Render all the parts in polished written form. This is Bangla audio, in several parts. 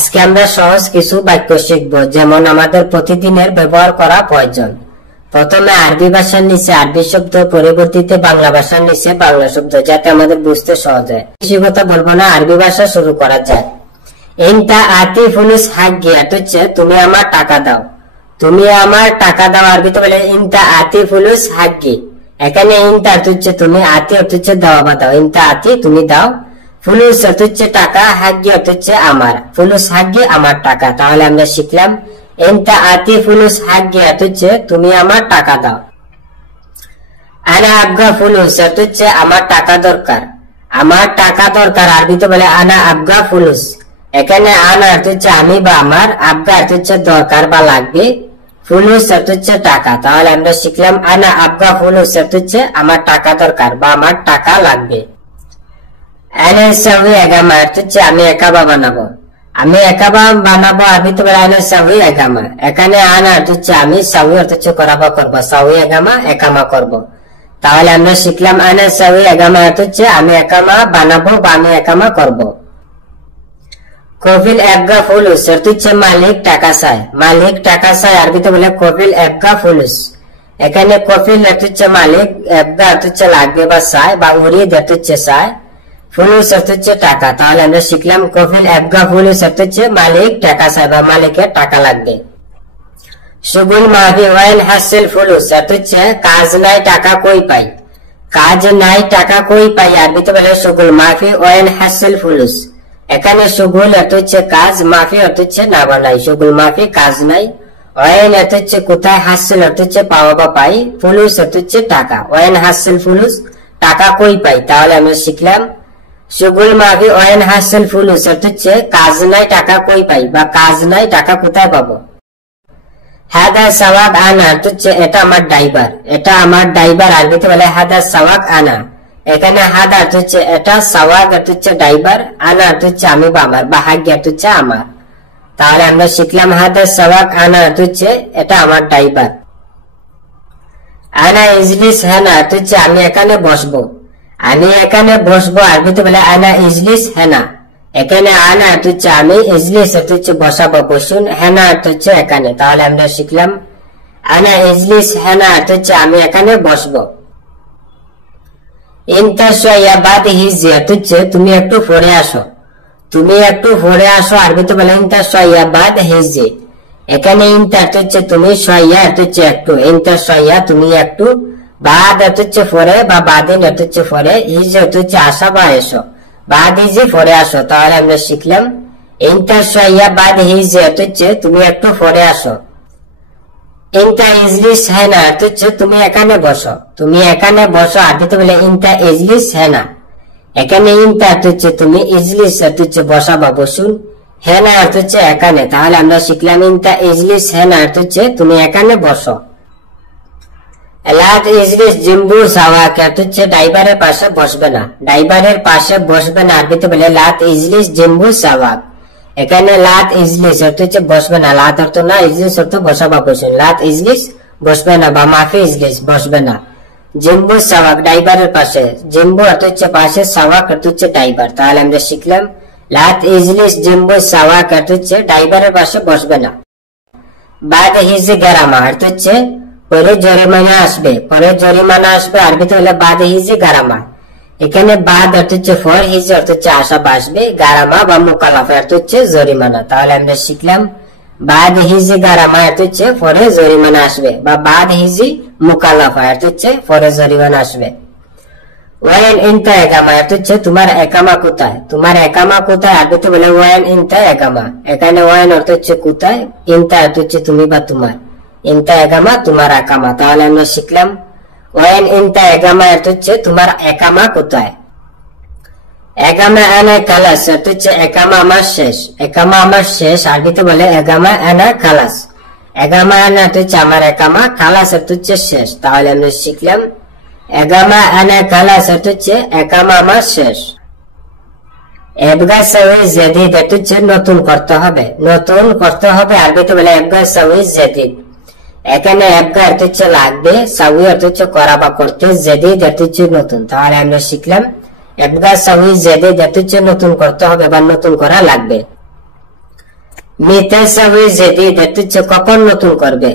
আজকে আমরা সহজ কিছু বাক্য শিখব, যেমন আমাদের প্রতিদিনের ব্যবহার করা প্রয়োজন। প্রথমে আরবি ভাষার নিচে আরবি শব্দ, পরবর্তীতে বাংলা ভাষার নিচে বাংলা শব্দ, যাতে আমাদের বুঝতে সহজ হয়। বেশি কথা বলবো না, আরবি ভাষা শুরু করা যায়। ইনতা আতি ফুলুস হাগি, হচ্ছে তুমি আমার টাকা দাও। তুমি আমার টাকা দাও, আরবিতে বলে ইনতা আতি ফুলুস হাগি। এখানে ইনতা হচ্ছে তুমি, আতি হচ্ছে দেওয়া বা দাও। ইনতা আতি তুমি দাও, ফুলুস হচ্ছে টাকা, হাগি হচ্ছে আমার। ফুলুস হাগি আমার টাকা। তাহলে আমরা শিখলাম ইনতা আতি ফুলুস হাগি হচ্ছে তুমি আমার টাকা দাও। আনা আবগা ফুলুস হচ্ছে আমার টাকা দরকার। আমার টাকা দরকার, আরবিতে বলে আনা আবগা ফুলুস। এখানে আনা হচ্ছে আমি বা আমার, আবগা হচ্ছে দরকার বা লাগবে, ফুলুস হচ্ছে টাকা। তাহলে আমরা শিখলাম আনা আবগা ফুলুস হচ্ছে আমার টাকা দরকার বা আমার টাকা লাগবে। আনা সাউই এগামা হচ্ছে আমি একাবা বানাবো। আমি একাবা বানাবো, আরবিতে বলে আনা সাউই এগামা। এখানে আনা হচ্ছে আমি, সাউই হচ্ছে করাবা করবো, সাউই এগামা একামা করবো। তাহলে আমরা শিখলাম আনা সাউই এগামা হচ্ছে আমি একামা বানাবো বা আমি একামা করবো। কফিল এবগা ফুলুস হচ্ছে মালিক টাকা চায়। মালিক টাকা চায়, আরবিতে বলে কফিল এবগা ফুলুস। এখানে কফিল হচ্ছে মালিক, এবগা হচ্ছে লাগবে বা চায় বা উড়িয়ে হচ্ছে চায়, ফুলুস হচ্ছে টাকা। তাহলে আমরা শিখলাম কফিল এবগা ফুলুস হচ্ছে মালিক টাকা চায় বা মালিকের টাকা লাগবে। সুগুল মাহি ওয়াইন হাসিল ফুলুস হচ্ছে কাজ নাই টাকা কই পাই। কাজ নাই টাকা কই পাই, আরবিতে বলে সুগুল মাফি ওয়াইন হাসিল ফুলুস। এখানে সুগুল হচ্ছে কাজ, মাফি হচ্ছে না বানাই। সুগুল মাফি কাজ নাই, ওয়াইন হচ্ছে কোথায়, হাসিল হচ্ছে পাওয়া বা পাই, ফুলুস হচ্ছে টাকা। ওয়াইন হাসিল ফুলুস টাকা কই পাই। তাহলে আমরা শিখলাম সুগুল মাফি ওয়াইন হাসিল ফুলুস হচ্ছে কাজ নাই টাকা কই পাই বা কাজ নাই টাকা কোথায় পাবো। হাদা সাওয়াক আনা হচ্ছে এটা আমার ড্রাইভার। এটা আমার ড্রাইভার, আরবিতে বলে হাদা সাওয়াক আনা। এখানে হাদা হচ্ছে এটা, সাওয়াক হচ্ছে ড্রাইভার, আনা হচ্ছে আমি বা আমার, বা হাগি হচ্ছে আমার। তাহলে আমরা শিখলাম হাদা সাওয়াক আনা হচ্ছে এটা আমার ড্রাইভার। আনা ইজলিস হেনা হচ্ছে আমি এখানে বসবো। আমি এখানে বসবো, আরবিতে বলে আনা ইজলিস হেনা। এখানে আনা হচ্ছে আমি, ইজলিস হচ্ছে বসাবো বসুন, হেনা হচ্ছে এখানে। তাহলে আমরা শিখলাম আনা ইজলিস হেনা হচ্ছে আমি এখানে বসবো। ইনতা শোয়া বাদ হিজি হচ্ছে তুমি একটু পড়ে আসো। তুমি একটু পড়ে আসো, আরবিতে বলে ইনতা শোয়া বাদ হিজি। এখানে ইনতা হচ্ছে তুমি, শোয়া হচ্ছে একটু। ইনতা শোয়া তুমি একটু, বাদ হচ্ছে পরে বা বাদিন হচ্ছে পরে, হিজি হচ্ছে আসা বা এসো, বাদ হিজি পরে আসো। তাহলে আমরা শিখলাম ইনতা শোয়া বাদ হিজি হচ্ছে তুমি একটু পরে আসো। ইনতা ইজলিস হেনা হচ্ছে তুমি এখানে বসো। তুমি এখানে বসো, আরবিতে বলে ইনতা ইজলিস হেনা। এখানে ইনতা হচ্ছে তুমি, ইজলিস হচ্ছে বসা বা বসুন, হেনা হচ্ছে এখানে। তাহলে আমরা শিখলাম ইনতা ইজলিস হেনা হচ্ছে তুমি এখানে বসো। লাত ইজলিস জিম্বু সাওয়াক হচ্ছে ড্রাইভারের পাশে বসবে না। ড্রাইভারের পাশে বসবে না, আরবিতে বলে লাত ইজলিস জিম্বু সাওয়াক। এখানে লাত ইজলিস হচ্ছে বসবে না, লাত অর্থ না, ইজলিস অর্থ বসা বা বসুন। লাত ইজলিস বসবে না বা মাফি ইজলিস বসবে না। জিম্বু সাওয়াক ড্রাইভারের পাশে, জিম্বু হচ্ছে পাশে, সাওয়াক হচ্ছে ড্রাইভার। তাহলে আমরা শিখলাম লাত ইজলিস জিম্বু সাওয়াক হচ্ছে ড্রাইভারের পাশে বসবে না। বাদ হিজি গারামা হচ্ছে পরে জরিমানা আসবে। পরে জরিমানা আসবে, আরবিতে হলে বাদ হিজি গারামা। এখানে বাদ হচ্ছে ফর, হিজি হচ্ছে আসা বা আসবে, গারামা বা মুকাল্লাফা হচ্ছে জরিমানা। তাহলে আমরা শিখলাম বাদ হিজি গারামা হচ্ছে পরে জরিমানা আসবে, বা বাদ হিজি মুকাল্লাফা হচ্ছে পরে জরিমানা আসবে। ওয়াইন ইনতা একামা হচ্ছে তোমার একামা কোথায়। তোমার একামা কোথায়, আরবিতে বলে ওয়াইন ইনতা একামা। এখানে ওয়াইন অর্থ হচ্ছে কোথায়, ইনতা হচ্ছে তুমি বা তোমার, ইনতা একামা তোমার একামা। তাহলে আমরা শিখলাম ওয়াইন ইনতা একামা হচ্ছে তোমার একামা কোথায়। একামা আনা কালাস হচ্ছে একামা আমার শেষ। একামা আমার শেষ, আরবিতে বলে একামা আনা কালাস। একামা আনা হচ্ছে আমার একামা, কালাস হচ্ছে শেষ। তাহলে আমরা শিখলাম একামা আনা কালাস হচ্ছে একামা আমার শেষ। এবগা সাউই জাদিদ হচ্ছে নতুন করতে হবে। নতুন করতে হবে, আরবিতে বলে এবগা সাউই জাদিদ। এখানে এবগা হচ্ছে লাগবে, সাউই হচ্ছে করা বা করতে, জাদিদ হচ্ছে নতুন। তাহলে আমরা শিখলাম এবগা সাউই জাদিদ হচ্ছে নতুন করতে হবে বা নতুন করা লাগবে। মিতা সাউই জেদিদ এর হচ্ছে কখন নতুন করবে,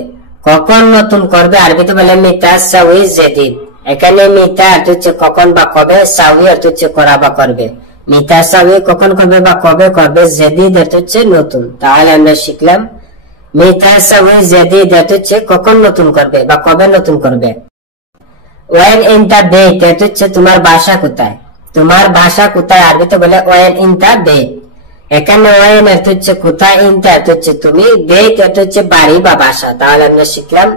কখন নতুন করবে আরবিতে বলে মিতা সাউই জেদিদ। এখানে মিতা অর্থ হচ্ছে কখন বা কবে, সাউই অর্থ হচ্ছে করা বা করবে। মিতা সাউই কখন করবে বা কবে করবে, জেদিদ অর্থ হচ্ছে নতুন। তাহলে আমরা শিখলাম মিতা সাউই জেদিদ অর্থ হচ্ছে কখন নতুন করবে বা কবে নতুন করবে। ওয়েন ইন দা বেট অর্থ হচ্ছে তোমার বাসা কোথায়, তোমার ভাষা কোথায় আরবিতে বলে ওয়েন ইন দা বেট। এখানে ওয়েন অর্থ হচ্ছে কোথায়, ইন দা অর্থ হচ্ছে তুমি, বেট অর্থ হচ্ছে বাড়ি বা বাসা। তাহলে আমরা শিখলাম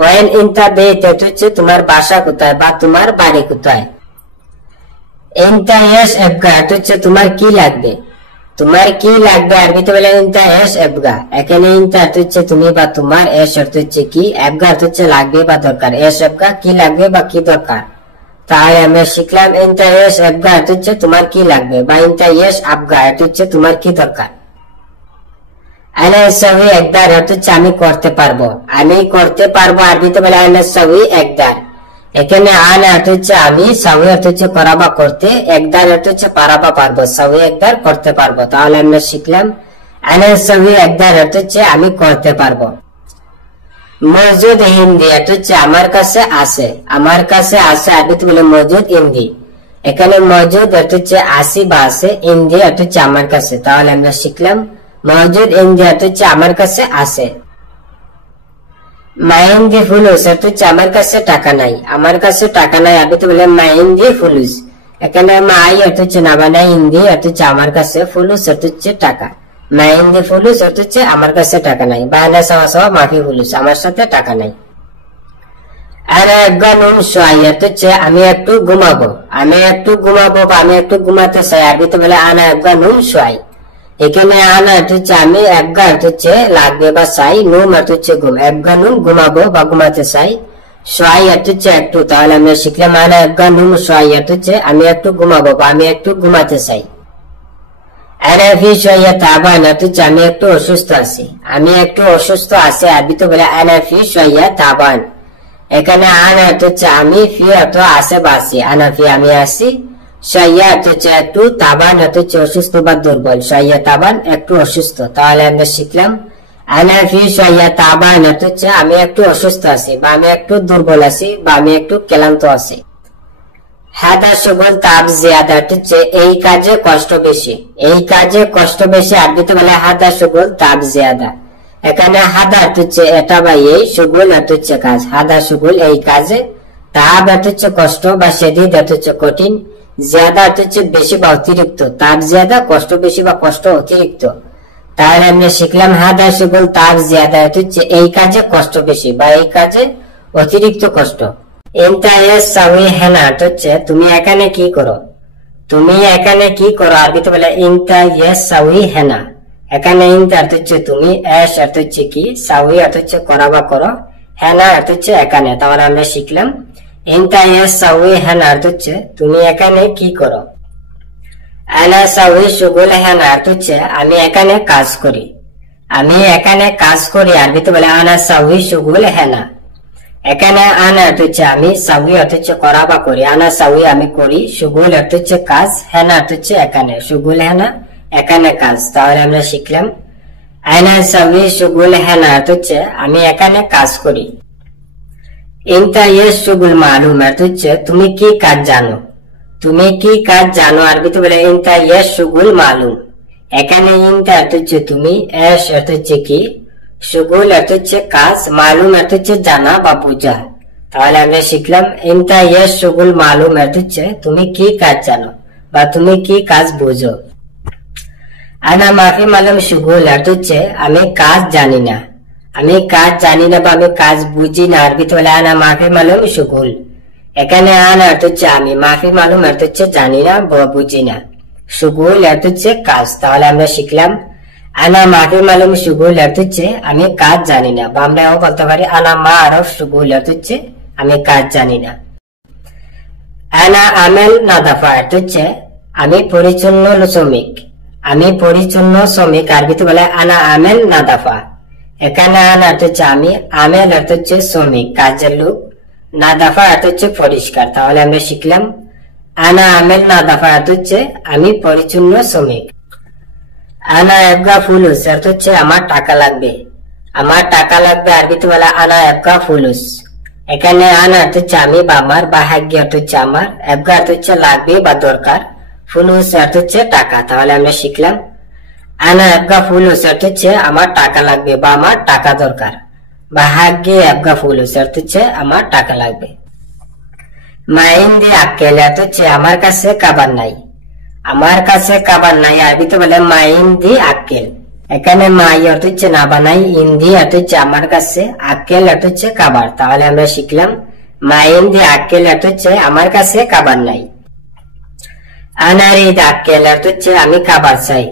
ওয়েন ইন দা বেট অর্থ হচ্ছে তোমার বাসা কোথায় বা তোমার বাড়ি কোথায়। ইনতা এস এবগা অর্থ হচ্ছে তোমার কি লাগবে, তোমার কি লাগবে আরবিতে বলে ইনতা এস এবগা। এখানে ইনতা অর্থ হচ্ছে তুমি বা তোমার, এস অর্থ হচ্ছে কি, এবগা অর্থ হচ্ছে লাগবে বা দরকার। এস এবগা কি লাগবে বা কি দরকার। তাহলে আমরা শিখলাম ইনতা এস এবগা অর্থ হচ্ছে তোমার কি লাগবে বা ইনতা এস আবগা অর্থ হচ্ছে তোমার কি দরকার। আনা সাউই একদার অর্থ হচ্ছে আমি করতে পারবো, আমি করতে পারবো আরবিতে বলে আনা সাউই একদার। এখানে আনা অর্থ হচ্ছে আমি, সাউই অর্থ হচ্ছে করা বা করতে, একদার অর্থ হচ্ছে পারা বা পারবো, সাউই একদার করতে পারবো। তাহলে আমরা শিখলাম আনা সাউই একদার অর্থ হচ্ছে আমি করতে পারবো। মজুদ হিন্দি অর্থ হচ্ছে আমার কাছে আছে, আমার কাছে আছে আরবিতে বলে মজুদ হিন্দি। এখানে মজুদ অর্থ হচ্ছে আসি বা আছে, হিন্দি অর্থ হচ্ছে আমার কাছে। তাহলে আমরা শিখলাম মজুদ হিন্দি অর্থ হচ্ছে আমার কাছে আছে। মাইন্দি ফুলুস অর্থ হচ্ছে আমার কাছে টাকা নাই, আমার কাছে টাকা নাই আরবিতে বলে মাইন্দি ফুলুস। এখানে মাই অর্থ হচ্ছে না বানাই, হিন্দি অর্থ হচ্ছে আমার কাছে, ফুলুস অর্থ হচ্ছে টাকা। মাইন্দি ফুলুস অর্থ হচ্ছে আমার কাছে টাকা নাই, বায়না সাওয়া সাওয়া মাফি ফুলুস আমার সাথে টাকা নাই। আনা গানুম সোয়াই অর্থ হচ্ছে আমি একটু ঘুমাবো, আমি একটু ঘুমাবো বা আমি একটু ঘুমাতে চাই আরবিতে বলে আনা গানুম সোয়াই। এখানে আনা অর্থ হচ্ছে আমি, একগা অর্থ হচ্ছে লাগবে বা চাই, নুম অর্থ হচ্ছে ঘুম। একগা নুম ঘুমাবো বা ঘুমাতে চাই, সোয়াই অর্থ হচ্ছে একটু। তাহলে আমরা শিখলাম আনা একগা নুম সোয়াই অর্থ হচ্ছে আমি একটু ঘুমাবো বা আমি একটু ঘুমাতে চাই। আনা ফি সোয়া তাবান অর্থ হচ্ছে আমি একটু অসুস্থ আছি, আমি একটু অসুস্থ আছি আরবিতে বলে আনা ফি সোয়া তাবান। এখানে আনা অর্থ হচ্ছে আমি, ফি অর্থ আছে বা আছি, আনা ফি আমি আছি, সাইয়া অর্থ হচ্ছে একটু, তাবান অর্থ হচ্ছে অসুস্থ বা দুর্বল, সাইয়া তাবান একটু অসুস্থ। তাহলে আমরা শিখলাম আনা ফি সাইয়া তাবান অর্থ হচ্ছে আমি একটু অসুস্থ আছি বা আমি একটু দুর্বল আছি বা আমি একটু ক্লান্ত আছি। হাদা সুগল তাব জিয়াদা অর্থ হচ্ছে এই কাজে কষ্ট বেশি, এই কাজে কষ্ট বেশি আরবিতে বলে হাদা সুগল তাব জিয়াদা। এখানে হাদা অর্থ হচ্ছে এটা বা এই, সুগল অর্থ হচ্ছে কাজ, হাদা সুগল এই কাজে, তাব অর্থ হচ্ছে কষ্ট বা সেদিদ অর্থ হচ্ছে কঠিন, জিয়াদা অর্থ হচ্ছে বেশি বা অতিরিক্ত, তাব জিয়াদা কষ্ট বেশি বা কষ্ট অতিরিক্ত। তাহলে আমরা শিখলাম হাদা সুগল তাব জিয়াদা অর্থ হচ্ছে এই কাজে কষ্ট বেশি বা এই কাজে অতিরিক্ত কষ্ট। ইনতা এস সাউই হেনা অর্থ হচ্ছে তুমি এখানে কি করো, তুমি এখানে কি করো আরবিতে বলে ইনতা এস সাউই হেনা। এখানে ইনতা অর্থ হচ্ছে তুমি, এস অর্থ হচ্ছে কি, সাউই অর্থ হচ্ছে করা বা করো, হেনা অর্থ হচ্ছে এখানে। তাহলে আমরা শিখলাম ইনতা এস সাউই হেনা অর্থ হচ্ছে তুমি এখানে কি করো। আনা সাউই সুগুল হেনা অর্থ হচ্ছে আমি এখানে কাজ করি, আমি এখানে কাজ করি আরবিতে বলে আনা সাউই সুগুল হেনা। এখানে আনা অর্থ হচ্ছে আমি, সাউই অর্থ হচ্ছে করা বা করি, আনা সাউই আমি করি, সুগুল অর্থ হচ্ছে কাজ, হেনা অর্থ হচ্ছে এখানে, সুগুল হেনা এখানে কাজ। তাহলে আমরা শিখলাম আনা সাউই সুগুল হেনা অর্থ হচ্ছে আমি এখানে কাজ করি। ইনতা ইয়েস সুগুল মালুম অর্থ হচ্ছে তুমি কি কাজ জানো, তুমি কি কাজ জানো আরবিতে বলে ইনতা ইয়েস সুগুল মালুম। এখানে ইনতা অর্থ হচ্ছে তুমি, এস অর্থ হচ্ছে কি, সুগুল অর্থ হচ্ছে কাজ, মালুম অর্থ হচ্ছে জানা বা বোঝা। তাহলে আমরা শিখলাম ইনতা ইয়েস সুগুল মালুম অর্থ হচ্ছে তুমি কি কাজ জানো বা তুমি কি কাজ বোঝো। আনা মাফি মালুম সুগুল অর্থ হচ্ছে আমি কাজ জানি না, আমি কাজ জানি না বা আমি কাজ বুঝি না আরবিতে বলে আনা মাফি মালুম সুগুল। এখানে আনা অর্থ হচ্ছে আমি, মাফি মালুম অর্থ হচ্ছে জানি না বা বুঝি না, সুগুল অর্থ হচ্ছে কাজ। তাহলে আমরা শিখলাম আনা মাফি মালুম সুগুল অর্থ হচ্ছে আমি কাজ জানি না, বা আমরা বলতে পারি আনা মা আরফ সুগুল অর্থ হচ্ছে আমি কাজ জানি না। আনা আমেল নাদাফা অর্থ হচ্ছে আমি পরিচ্ছন্ন শ্রমিক, আমি পরিচ্ছন্ন শ্রমিক আরবিতে বলে আনা আমেল নাদাফা। এখানে আনা অর্থ হচ্ছে আমি, আমেল অর্থ হচ্ছে শ্রমিক কাজের লোক, নাদাফা অর্থ হচ্ছে পরিষ্কার। তাহলে আমরা শিখলাম আনা আমেল নাদাফা অর্থ হচ্ছে আমি পরিচ্ছন্ন শ্রমিক। আনা এবগা ফুলুস অর্থ হচ্ছে আমার টাকা লাগবে, আমার টাকা লাগবে আরবিতে বলে আনা এবগা ফুলুস। এখানে আনা অর্থ হচ্ছে আমি বা আমার, বা হাগ্য অর্থ হচ্ছে আমার, এবগা অর্থ হচ্ছে লাগবে বা দরকার, ফুলুস অর্থ হচ্ছে টাকা। তাহলে আমরা শিখলাম আনা এবগা ফুলুস অর্থ হচ্ছে আমার টাকা লাগবে বা আমার টাকা দরকার, বা হাগ্য এবগা ফুলুস অর্থ হচ্ছে আমার টাকা লাগবে। মাইন্দি আক্কেল অর্থ হচ্ছে আমার কাছে খাবার নাই, আমার কাছে খাবার নাই আরবিতে বলে মাইন্দি আক্কেল। এখানে মাই অর্থ হচ্ছে না বানাই, ইন্দি অর্থ হচ্ছে আমার কাছে, আক্কেল অর্থ হচ্ছে খাবার। তাহলে আমরা শিখলাম মাইন্দি আক্কেল অর্থ হচ্ছে আমার কাছে খাবার নাই। আনারিদ আক্কেল অর্থ হচ্ছে আমি খাবার চাই,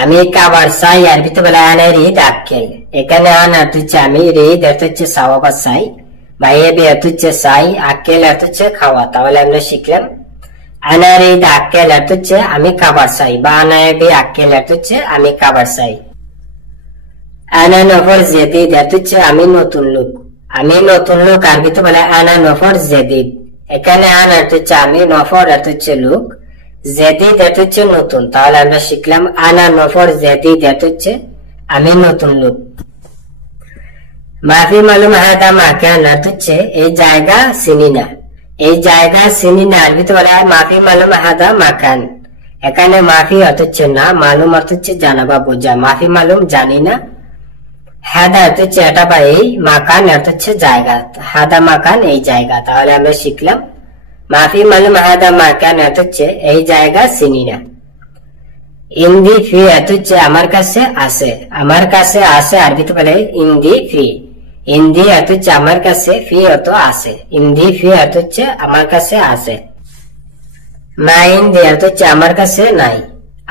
আমি খাবার চাই আরবিতে বলে আনারিদ আক্কেল। এখানে আন অর্থ হচ্ছে আমি, রিদ অর্থ হচ্ছে চাওয়া বা চাই, বা এবি অর্থ হচ্ছে চাই, আক্কেল অর্থ হচ্ছে খাওয়া। তাহলে আমরা শিখলাম আনারিদ আক্কেল অর্থ হচ্ছে আমি খাবার চাই, বা আনাবি আক্কেল অর্থ হচ্ছে আমি খাবার চাই। আনা নফর জেদিদ অর্থ হচ্ছে আমি নতুন লোক, আমি নতুন লোক আরবিতে বলে আনা নফর জেদিদ। এখানে আন অর্থ হচ্ছে আমি, নফর অর্থ হচ্ছে লোক, জেদিদ অর্থ হচ্ছে নতুন। তাহলে আমরা শিখলাম আনা নফর জেদিদ অর্থ হচ্ছে আমি নতুন লোক। মাফি মালুম হাদা মাকান অর্থ হচ্ছে এই জায়গা চিনি না, এই জায়গা চিনি না আরবিতে বলা হয় মাফি মালুম হাদা মাকান। এখানে মাফি অর্থ হচ্ছে না, মালুম অর্থ হচ্ছে জানা বা বোঝা, মাফি মালুম জানি না, হাদা অর্থ হচ্ছে এটা বা এই, মাকান অর্থ হচ্ছে জায়গা, হাদা মাকান এই জায়গা। তাহলে আমরা শিখলাম মাফি মালুম হাদা মাকান অর্থ হচ্ছে এই জায়গা চিনি না। ইন্দি ফি অর্থ হচ্ছে আমার কাছে আছে, আমার কাছে আছে আরবিতে বলে ইন্দি ফি। ইন্দি অর্থ হচ্ছে আমার কাছে, ফি অর্থ আছে, ইন্দি ফি অর্থ হচ্ছে আমার কাছে আছে। মাইন্দি অর্থ হচ্ছে আমার কাছে নাই,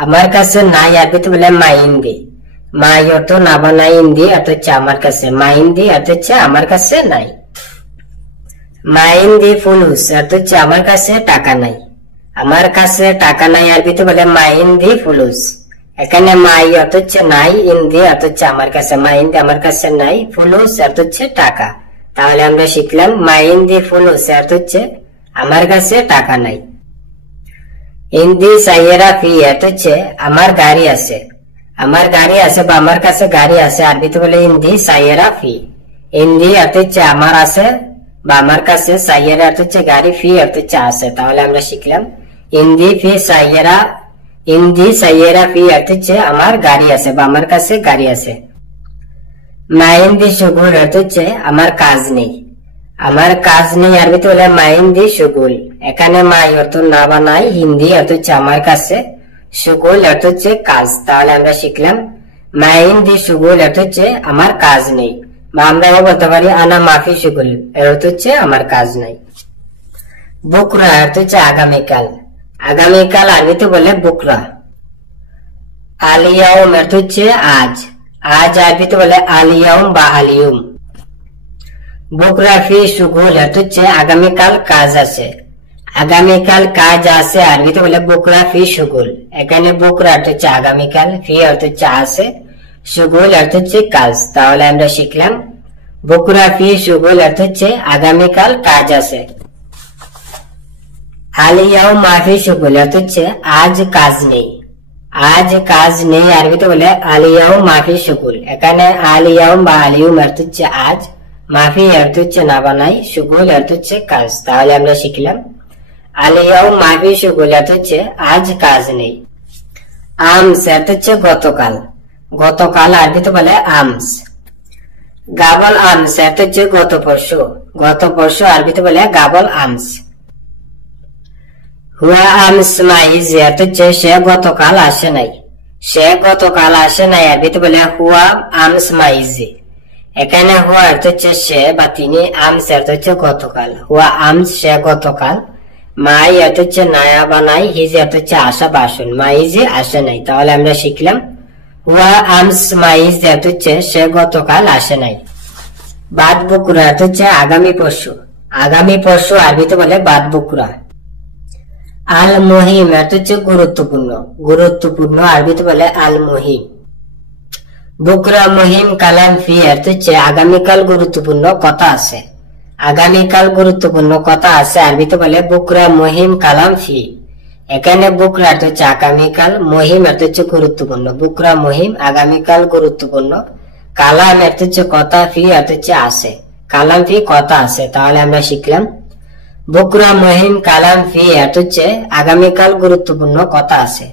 আমার কাছে নাই আরবিতে বলে মাইন্দি। মাই অর্থ না বা নাই, ইন্দি অর্থ হচ্ছে আমার কাছে, মাইন্দি অর্থ হচ্ছে আমার কাছে নাই। মাইন্দি ফুলুস অর্থ হচ্ছে আমার কাছে টাকা নাই, আমার কাছে টাকা নাই আরবিতে বলে মাইন্দি ফুলুস। এখানে মাই অর্থ হচ্ছে নাই, ইন্দি অর্থ হচ্ছে আমার কাছে, মাইন্দি আমার কাছে নাই, ফুলুস অর্থ হচ্ছে টাকা। তাহলে আমরা শিখলাম মাইন্দি ফুলুস অর্থ হচ্ছে আমার কাছে টাকা নাই। ইন্দি সাইয়েরা ফি অর্থ হচ্ছে আমার গাড়ি আছে, আমার গাড়ি আছে বা আমার কাছে গাড়ি আছে আরবিতে বলে ইন্দি সাইয়েরা ফি। ইন্দি অর্থ হচ্ছে আমার আছে বা আমার কাছে, সাইয়েরা অর্থ হচ্ছে গাড়ি, ফি অর্থ হচ্ছে আছে। তাহলে আমরা শিখলাম ইন্দি ফি সাইয়েরা, ইন্দি সাইয়েরা ফি অর্থ হচ্ছে আমার গাড়ি আছে বা আমার কাছে গাড়ি আছে। মাইন্দি সুগুল অর্থ হচ্ছে আমার কাজ নেই, আমার কাজ নেই আরবিতে বলে মাইন্দি সুগুল। এখানে মাই অর্থ না বা নাই, হিন্দি অর্থ হচ্ছে আমার কাছে, সুগুল অর্থ হচ্ছে কাজ। তাহলে আমরা শিখলাম মাইন্দি সুগুল অর্থ হচ্ছে আমার কাজ নেই, বা আমরা বলতে পারি আনা মাফি সুগুল এর অর্থ হচ্ছে আমার কাজ নাই। বুকরা অর্থ হচ্ছে আগামীকাল, আগামীকাল আরবিতে বলে বুকরা। আলিয়াউম অর্থ হচ্ছে আজ, আজ আরবিতে বলে আলিয়াউম বা আলিয়ুম। বুকরা ফি সুগুল অর্থ হচ্ছে আগামীকাল কাজ আছে, আগামীকাল কাজ আছে আরবিতে বলে বুকরা ফি সুগুল। এখানে বুকরা অর্থ হচ্ছে আগামীকাল, ফি অর্থ হচ্ছে আছে, সুগুল অর্থ হচ্ছে কাজ। তাহলে আমরা শিখলাম বুকরা ফি সুগুল অর্থ হচ্ছে আগামীকাল কাজ আছে। আলিয়াউম মাফি সুগুল অর্থ হচ্ছে আজ কাজ নেই, আজ কাজ নেই আরবিতে বলে আলিয়াউম মাফি সুগুল। এখানে আলিয়াউম বা আলিয়ুম অর্থ হচ্ছে আজ, মাফি অর্থ হচ্ছে না বানাই, সুগুল অর্থ হচ্ছে কাজ। তাহলে আমরা শিখলাম আলিয়াউম মাফি সুগুল অর্থ হচ্ছে আজ কাজ নেই। আমস অর্থ হচ্ছে গতকাল, গতকাল আরবিতে বলে আমস। গাবল আমস অর্থ হচ্ছে গত পরশু, গত পরশু আরবিতে বলে গাবল আমস। হুয়া আমস মাইজ অর্থ হচ্ছে সে গতকাল আসে নাই, সে গতকাল আসে নাই আরবিতে বলে হুয়া আমস মাইজ। এখানে হুয়া অর্থ হচ্ছে সে বা তিনি, আমস অর্থ হচ্ছে গতকাল, হুয়া আমস সে গতকাল, মাই অর্থ হচ্ছে নায়া বা নাই, হিজ অর্থ হচ্ছে আসা বা আসুন, মাইজে আসে নাই। তাহলে আমরা শিখলাম হুয়া আমস মাইজ অর্থ হচ্ছে সে গতকাল আসে নাই। বাদ বুকরা অর্থ হচ্ছে আগামী পরশু, আগামী পরশু আরবিতে বলে বাদ বুকরা। আল মুহিম অর্থ হচ্ছে গুরুত্বপূর্ণ, গুরুত্বপূর্ণ আরবিতে বলে আল মুহিম। বুকরা মুহিম কালাম ফি অর্থ হচ্ছে আগামীকাল গুরুত্বপূর্ণ কথা আছে, আগামীকাল গুরুত্বপূর্ণ কথা আছে আরবিতে বলে বুকরা মুহিম কালাম ফি। এখানে বুকরা অর্থ হচ্ছে আগামীকাল, মহিম অর্থ হচ্ছে গুরুত্বপূর্ণ, বুকরা মহিম আগামীকাল গুরুত্বপূর্ণ। কালাম অর্থ হচ্ছে কথা, ফি অর্থ হচ্ছে আছে, কালাম ফি কথা আছে। তাহলে আমরা শিখলাম বুকরা মহিম কালাম ফি অর্থ হচ্ছে আগামীকাল গুরুত্বপূর্ণ কথা আছে।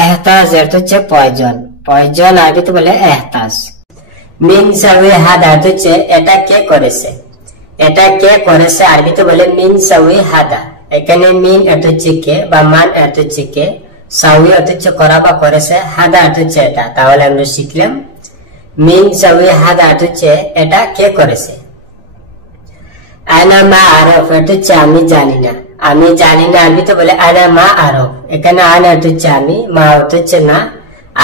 এহতাজ অর্থ হচ্ছে প্রয়োজন, প্রয়োজন আরবিতে বলে এহতাজ। মিন সাউই হাদা অর্থ হচ্ছে এটা কে করেছে, এটা কে করেছে আরবিতে বলে মিন সাউই হাদা। এখানে মিন অর্থ হচ্ছে কে বা মান অর্থ হচ্ছে কে, সাউই অর্থ হচ্ছে করা বা করেছে, হাদা অর্থ হচ্ছে এটা। তাহলে আমরা শিখলাম মিন সাউই হাদা অর্থ হচ্ছে এটা কে করেছে। আনা মা আরফ অর্থ হচ্ছে আমি জানি না, আমি জানি না আরবিতে বলে আনা মা আরফ। এখানে আনা অর্থ হচ্ছে আমি, মা অর্থ হচ্ছে না,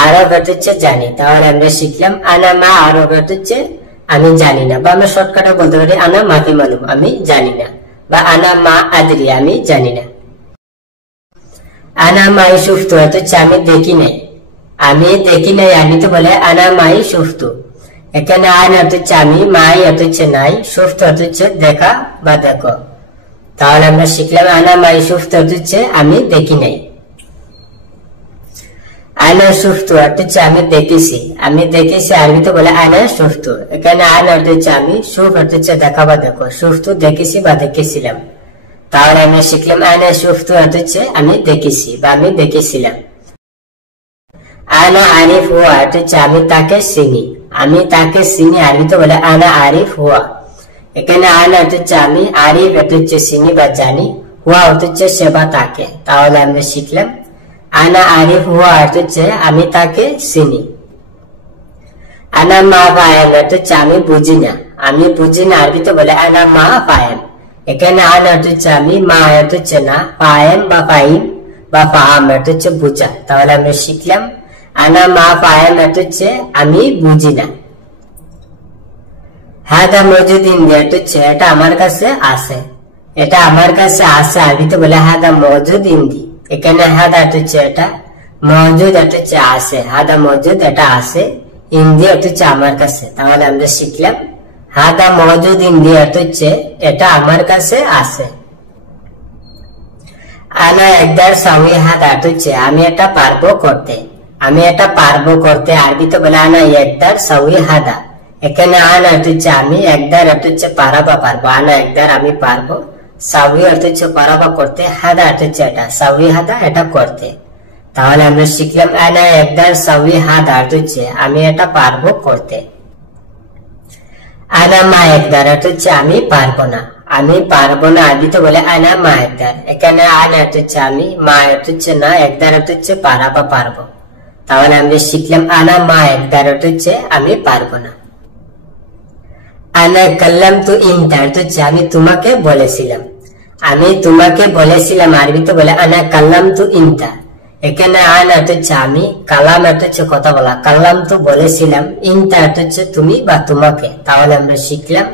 আরফ অর্থ হচ্ছে জানি। তাহলে আমরা শিখলাম আনা মা আরফ অর্থ হচ্ছে আমি জানি না, বা আমরা শর্টকাটে বলতে পারি আনা মাফি মালুম আমি জানি না, বা আনা মা আদরি আমি জানি না। আনা মাই সুফতু অর্থ হচ্ছে আমি দেখি নাই, আমি দেখি নাই আরবিতে বলে আনা মাই সুফতু। এখানে আন অর্থ হচ্ছে আমি, মাই অর্থ হচ্ছে নাই, সুফতু অর্থ হচ্ছে দেখা বা দেখো। তাহলে আমরা শিখলাম আনা মাই সুফতু অর্থ হচ্ছে আমি দেখি নাই। আনা সুফতু অর্থ হচ্ছে আমি দেখেছি, আমি দেখেছি আরবিতে বলে আনা সুফতু। এখানে আন অর্থ হচ্ছে আমি, সুফ অর্থ হচ্ছে দেখা বা দেখো, সুফতু দেখেছি বা দেখেছিলাম। তাহলে আমরা শিখলাম আনা সুফতু অর্থ হচ্ছে আমি দেখেছি বা আমি দেখেছিলাম। আনা আরিফ হুয়া অর্থ হচ্ছে আমি তাকে চিনি, আমি তাকে চিনি আরবিতে বলে আনা আরিফ হুয়া। এখানে আনা অর্থ হচ্ছে আমি, আরিফ অর্থ হচ্ছে চিনি বা জানি, হুয়া অর্থ হচ্ছে সে বা তাকে। তাহলে আমরা শিখলাম আনা আরিফ হুয়া অর্থ হচ্ছে আমি তাকে চিনি। আনা মা ফায়েম অর্থ হচ্ছে আমি বুঝি না, আমি বুঝি না আরবিতে বলে আনা মা ফায়েম। এখানে আনা অর্থ হচ্ছে আমি, মা অর্থ হচ্ছে না, ফায়েম বা ফাইম বা ফাহাম অর্থ হচ্ছে বুঝা। তাহলে আমরা শিখলাম আনা মা ফায়েম অর্থ হচ্ছে আমি বুঝি না। হাদা মজুদ ইনদি অর্থ হচ্ছে এটা আমার কাছে আছে, এটা আমার কাছে আছে আরবিতে বলে হাদা মজুদ ইনদি। এখানে হাদা অর্থ হচ্ছে এটা, মজুদ অর্থ হচ্ছে আছে, হাদা মজুদ এটা আছে, ইনদি অর্থ হচ্ছে আমার কাছে। তাহলে আমরা শিখলাম হাদা মজুদ ইনদি অর্থ হচ্ছে এটা আমার কাছে আছে। আনা একদার সাউই হাদা অর্থ হচ্ছে আমি এটা পারবো করতে, আমি এটা পারবো করতে আরবিতে বলে আনা একদার সাউই হাদা। এখানে আনা অর্থ হচ্ছে আমি, একদার অর্থ হচ্ছে পারা বা পারবো, আনা একদার আমি পারবো, সাউই অর্থ হচ্ছে পারা বা করতে, হাদা অর্থ হচ্ছে এটা, সাউই হাদা এটা করতে। তাহলে আমরা শিখলাম আনা একদার সাউই হাদা অর্থ হচ্ছে আমি এটা পারবো করতে। আনা মা একদার অর্থ হচ্ছে আমি পারবো না, আমি পারবো না আরবিতে বলে আনা মা একদার। এখানে আনা অর্থ হচ্ছে আমি, মা অর্থ হচ্ছে না, একদার অর্থ হচ্ছে পারা বা পারবো। তাহলে আমরা শিখলাম আনা মা একদার অর্থ হচ্ছে আমি পারবো না। আনা কাল্লাম তু ইনতা অর্থ হচ্ছে আমি তোমাকে বলেছিলাম, আমি তোমাকে বলেছিলাম আরবিতে বলে আনা কাল্লাম তু ইনতা। এখানে আন অর্থ হচ্ছে আমি, কালাম অর্থ হচ্ছে কথা বলা, কাল্লাম তু বলেছিলাম, ইনতা অর্থ হচ্ছে তুমি বা তোমাকে। তাহলে আমরা শিখলাম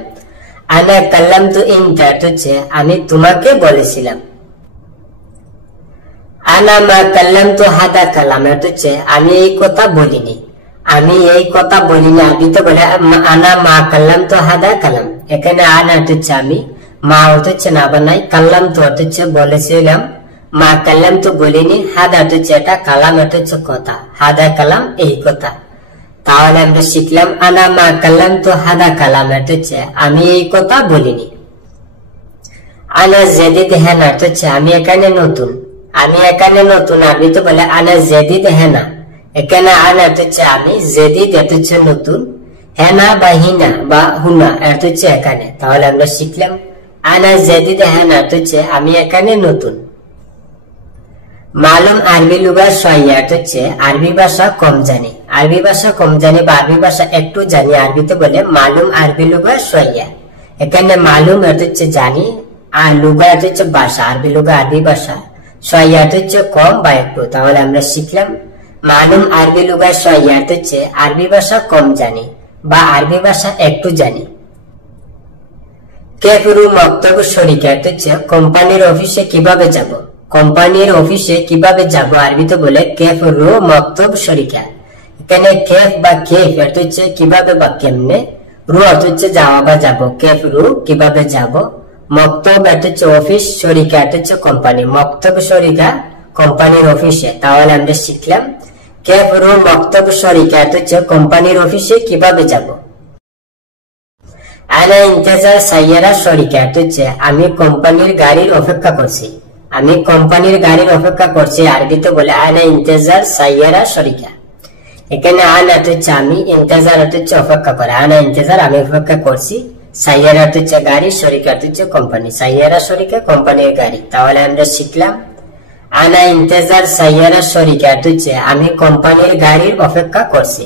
আনা কাল্লাম তু ইনতা অর্থ হচ্ছে আমি তোমাকে বলেছিলাম। আনা মা কাল্লাম তু হাদা কালাম অর্থ হচ্ছে আমি এই কথা বলিনি, আমি এই কথা বলিনি আরবিতে বলে আনা মা কাল্লাম তু হাদা কালাম। এখানে আনা অর্থ হচ্ছে আমি, মা অর্থ হচ্ছে না বা নাই, কাল্লাম তু অর্থ হচ্ছে বলেছিলাম, মা কাল্লাম তু বলিনি, হাদা অর্থ হচ্ছে এটা, কালাম অর্থ হচ্ছে কথা, হাদা কালাম এই কথা। তাহলে আমরা শিখলাম আনা মা কাল্লাম তু হাদা কালাম অর্থ হচ্ছে আমি এই কথা বলিনি। আনা জেদিদ হেনা অর্থ হচ্ছে আমি এখানে নতুন, আমি এখানে নতুন আরবিতে বলে আনা জেদিদ হেনা। এখানে আনা অর্থ হচ্ছে আমি, জেদিদ অর্থ হচ্ছে নতুন, হেনা বা হিনা বা হুনা অর্থ হচ্ছে এখানে। তাহলে আমরা শিখলাম আনা জেদিদ হেনা অর্থ হচ্ছে আমি এখানে নতুন। মালুম আরবি লুগা শোয়া অর্থ হচ্ছে আরবি ভাষা কম জানি, আরবি ভাষা কম জানি বা আরবি ভাষা একটু জানি আরবিতে বলে মালুম আরবি লুগা শোয়া। এখানে মালুম অর্থ হচ্ছে জানি, আর লুগা অর্থ হচ্ছে ভাষা, আরবি লুগা আরবি ভাষা, শোয়া অর্থ হচ্ছে কম বা একটু। তাহলে আমরা শিখলাম মালুম আরবি লুগা শোয়া অর্থ হচ্ছে আরবি ভাষা কম জানি বা আরবি ভাষা একটু জানি। কেফরু মক্তব শরিক অর্থ হচ্ছে কোম্পানির অফিসে কিভাবে যাব, কোম্পানির অফিসে কিভাবে যাব আরবিতে বলে কেফরু মক্তব শরিকা। এখানে কেফ বা কেফ অর্থ হচ্ছে কিভাবে বা কেমনে, রু অর্থ হচ্ছে যাওয়া বা যাব, কেফরু কিভাবে যাব, মক্তব এটা হচ্ছে অফিস, শরিকা এটা হচ্ছে কোম্পানি। মক্তব শরিকা কোম্পানির অফিসে, তাহলে আমরা শিখলাম কেফ রুম মক্তব শরিকা এটা হচ্ছে কোম্পানির অফিসে কিভাবে যাব। আনা ইন্তেজার সাইয়ারা শরিকা এটা হচ্ছে আমি কোম্পানির গাড়ির অপেক্ষা করছি। আমি কোম্পানির গাড়ির অপেক্ষা করছি, আরবিতে বলে আনা ইন্তেজার সাইয়ারা শরিকা। এখানে আনা হচ্ছে আমি, ইন্তেজার হচ্ছে অপেক্ষা করে। আনা ইন্তেজার আমি অপেক্ষা করছি, সাইয়ারা হচ্ছে গাড়ি, শরিকা হচ্ছে কোম্পানি। সাইয়ারা শরিকা কোম্পানির গাড়ি। তাহলে আমরা শিখলাম আনা ইন্তেজার সাইয়ারা শরিকা হচ্ছে আমি কোম্পানির গাড়ির অপেক্ষা করছি।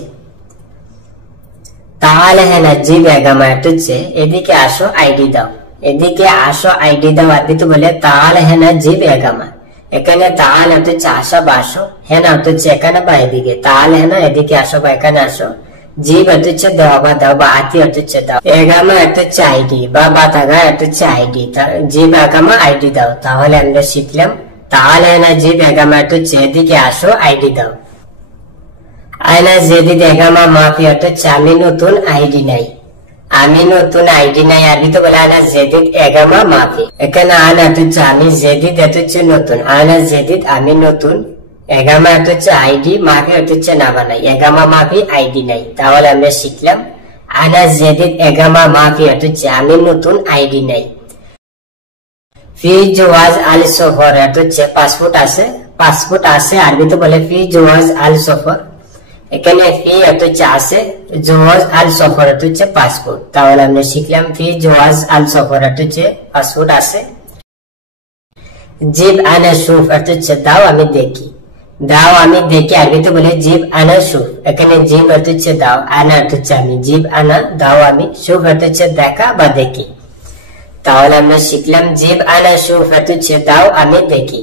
তাহলে হ্যাঁ না জি বেগামা হচ্ছে এদিকে আসো আইডি দাও। এদিকে আসো আইডি দাও আরবিতে বলে তাহলে হ্যাঁ না জি বেগামা। এখানে তাহলে হচ্ছে আসো বা আসো, হ্যাঁ না হচ্ছে এখানে বা এদিকে। তাহলে হ্যাঁ না এদিকে আসো বা এখানে আসো। জি হচ্ছে দেওয়া বা দাও বা আতি হচ্ছে দাও। এগামা হচ্ছে আইডি বা বাতাগা হচ্ছে আইডি। জি বেগামা আইডি দাও। তাহলে আমরা শিখলাম তাহলে হ্যাঁ না জি বেগামা হচ্ছে এদিকে আসো আইডি দাও। আয়না জেদিদ এগামা মাফি হচ্ছে আমি নতুন আইডি নাই। আমি নতুন আইডি নাই আরবিতে বলে আনা জেদিদ এগামা মাফি। এখানে আনা হচ্ছে আমি, জেদিদ হচ্ছে নতুন। আনা জেদিদ আমি নতুন, এগামা হচ্ছে আইডি, মাফি হচ্ছে না বানাই। এগামা মাফি আইডি নাই। তাহলে আমরা শিখলাম আনা জেদিদ এগামা মাফি হচ্ছে আমি নতুন আইডি নাই। ফি জওয়াজ আল সফর হচ্ছে পাসপোর্ট আছে। পাসপোর্ট আছে আরবিতে বলে ফি জওয়াজ আল সফর। এখানে ফি হচ্ছে আছে, জওয়াজ আল সফর হচ্ছে পাসপোর্ট। তাহলে আমরা শিখলাম ফি জওয়াজ আল সফর হচ্ছে পাসপোর্ট আছে। জিব আনা শুফ হচ্ছে দাও আমি দেখি। দাও আমি দেখি আরবিতে বলে জিব আনা শুফ। এখানে জিব হচ্ছে দাও, আনা হচ্ছে আমি। জিব আনা দাও আমি, শুফ হচ্ছে দেখা বা দেখি। তাহলে আমরা শিখলাম জিব আনা শুফ হচ্ছে দাও আমি দেখি।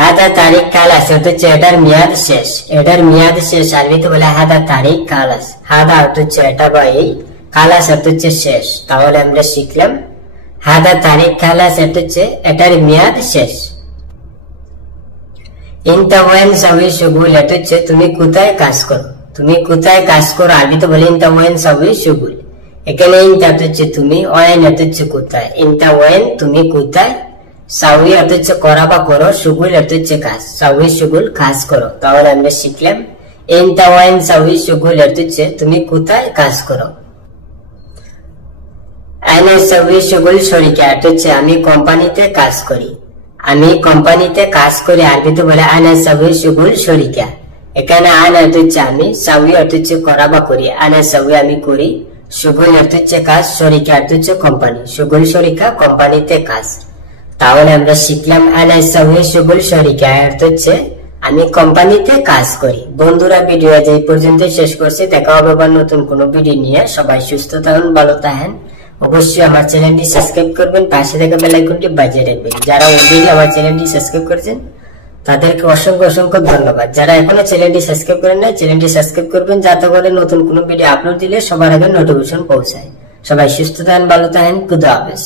হাদা তারিখ কালাস হচ্ছে এটার মেয়াদ শেষ। এটার মেয়াদ শেষ আরবিতে বলে হাদা তারিখ কালাস। হাদা হচ্ছে এটা বা এই, কালাস হচ্ছে শেষ। তাহলে আমরা শিখলাম হাদা তারিখ কালাস হচ্ছে এটার মেয়াদ শেষ। ইনতা ওয়েন সাউই শুগুল হচ্ছে তুমি কোথায় কাজ করো। তুমি কোথায় কাজ করো আরবিতে বলে ইনতা ওয়েন সাউই শুগুল। এখানে ইনতা হচ্ছে তুমি, ওয়েন হচ্ছে কোথায়। ইনতা ওয়েন তুমি কোথায়, সাউই হচ্ছে করা বা করো, শুগুল হচ্ছে কাজ। সাউই শুগুল কাজ করো। তাহলে আমরা শিখলাম ইনতা ওয়াইন সাউই শুগুল হচ্ছে তুমি কোথায় কাজ করো। আইনা সাউই শুগুল শরিকা হচ্ছে আমি কোম্পানিতে কাজ করি। আমি কোম্পানিতে কাজ করি আরবিতে বলে আনা সাউই শুগুল শরিকা। এখানে আনা হচ্ছে আমি, সাউই হচ্ছে করা বা করি। আনা সাউই আমি করি, শুগুল হচ্ছে কাজ, শরিকা হচ্ছে কোম্পানি। শুগুল শরিকা কোম্পানিতে কাজ। তাহলে আমরা শিখলাম আনা সাউই শুগুল শরিকা হচ্ছে আমি কোম্পানিতে কাজ করি। বন্ধুরা ভিডিও আজ এই পর্যন্ত শেষ করছি। দেখা হবে আবার নতুন কোনো ভিডিও নিয়ে। সবাই সুস্থ থাকুন, ভালো থাকেন। অবশ্যই আমার চ্যানেলটি সাবস্ক্রাইব করবেন, পাশে থাকা বেল আইকনটি বাজিয়ে রাখবেন। যারা অলরেডি আমার চ্যানেলটি সাবস্ক্রাইব করেছেন তাদেরকে অসংখ্য অসংখ্য ধন্যবাদ। যারা এখনো চ্যানেলটি সাবস্ক্রাইব করেন না চ্যানেলটি সাবস্ক্রাইব করবেন, যাতে করে নতুন কোনো ভিডিও আপলোড দিলে সবার আগে নোটিফিকেশন পৌঁছায়। সবাই সুস্থ থাকেন, ভালো থাকেন। খুদা হাফেজ।